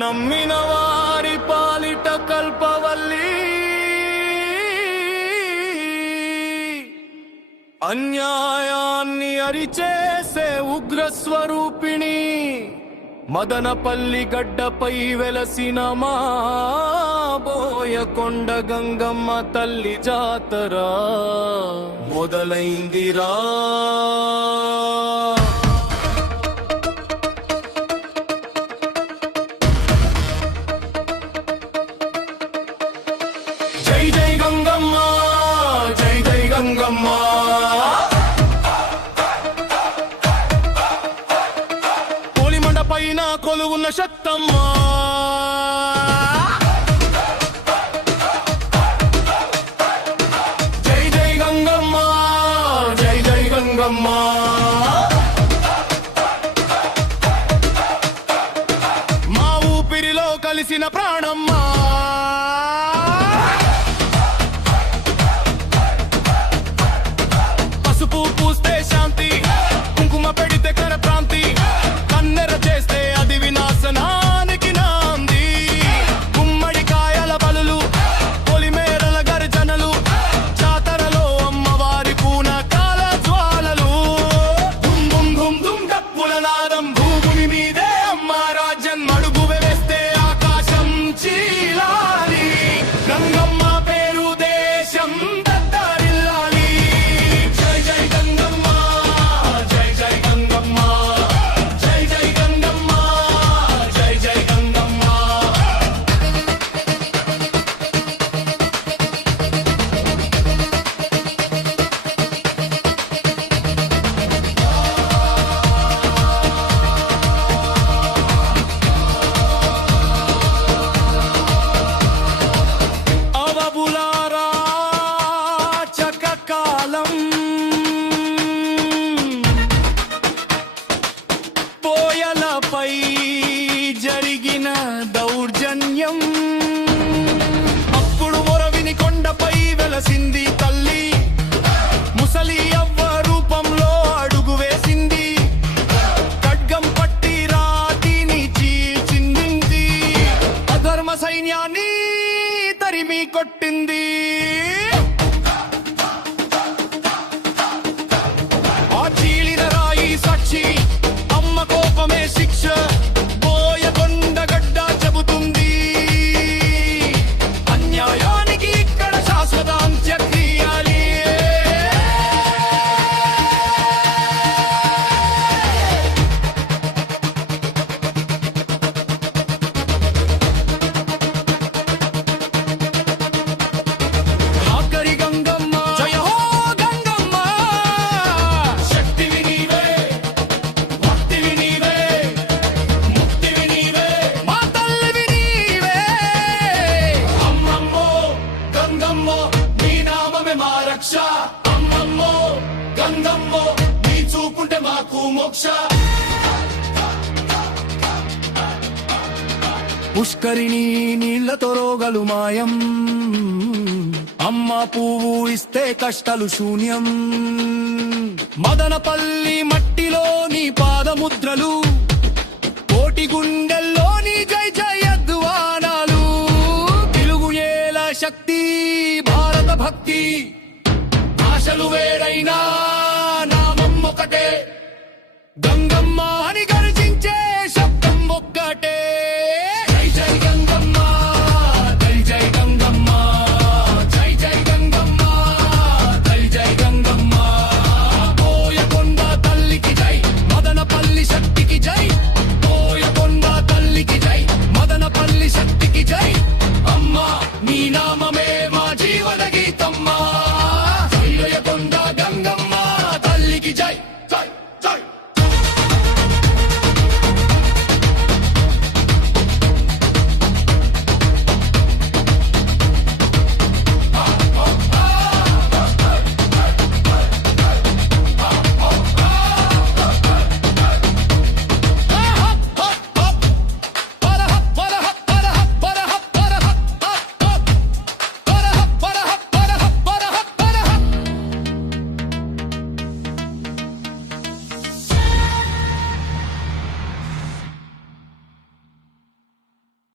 నమ్మిన వారి పాలిట కల్పవల్లి, అన్యాయాన్ని అరిచేసే ఉగ్రస్వరూపిణి, మదనపల్లి గడ్డపై వెలసిన మా బోయకొండ గంగమ్మ తల్లి జాతర మొదలైందిరా. జై జై గంగమ్మ, జై జై గంగమ్మ. కోలిమండ పైన కొలువున్న శక్తమ్మ, జై జై గంగమ్మ, జై జై గంగమ్మ. మా ఊపిరిలో కలిసిన ప్రాణమ్మ, పసుపు పూస్తే శాంతి, కుంకుమ పెడితే కర ప్రాంతి, కన్నెర చేస్తే అది వినాశనానికి నాంది. గుమ్మడి కాయల బలులు, పొలిమేరల గర్జనలు, జాతరలో అమ్మవారి పూనకాల జ్వాలలు. దుమ్ దుమ్ దుమ్ దుమ్ డప్పుల నాదం, భూముని మీదే అమ్మ రాజ్యం, అడుగు వేస్తే ఆకాశం చీలాలి. గంగమ్మ పేరు దేశం దద్దరిల్లాలి. జై జై గంగమ్మ, జై జై గంగమ్మ, జై జై గంగమ్మ, జై జై గంగమ్మ. అవబులారా చకకాలం, పోయలపై జరిగిన దౌర్జన్యం, అప్పుడు మొరవిని కొండపై వెలసింది తల్లి, ముసలి అవ్వ రూపంలో అడుగు వేసింది, ఖడ్గం పట్టి రాతిని చీల్చింది, అధర్మ సైన్యాన్ని తరిమి కొట్టింది. ఆ చీలిన రాయి సాక్షి, అమ్మ కోపమే శిక్ష, బోయకొండ గడ్డ చెబుతుంది. అన్యాయానికి ఇక్కడ శాశ్వత అంత్యం తీయాలి. ఆఖరి గంగమ్మ, జయ హో గంగమ్మ. శక్తివి నీవే, భక్తివి నీవే, ముక్తివి నీవే, మా తల్లివి నీవే. అమ్మమ్మో గంగమ్మో, నీ నామమే మా రక్ష. అమ్మమ్మో గంగమ్మో, నీ చూపుంటే మాకు మోక్ష. పుష్కరిణి నీళ్లతో రోగలు మాయం, అమ్మ పువ్వు ఇస్తే కష్టాలు శూన్యం. మదనపల్లి మట్టిలో నీ పాదముద్రలు, కోటి గుండెల్లో నీ జై జయ ధ్వానాలు. తెలుగు ఏల శక్తి, భారత భక్తి, ఆశలు వేరైనా నామం ఒకటే, గంగమ్మ అని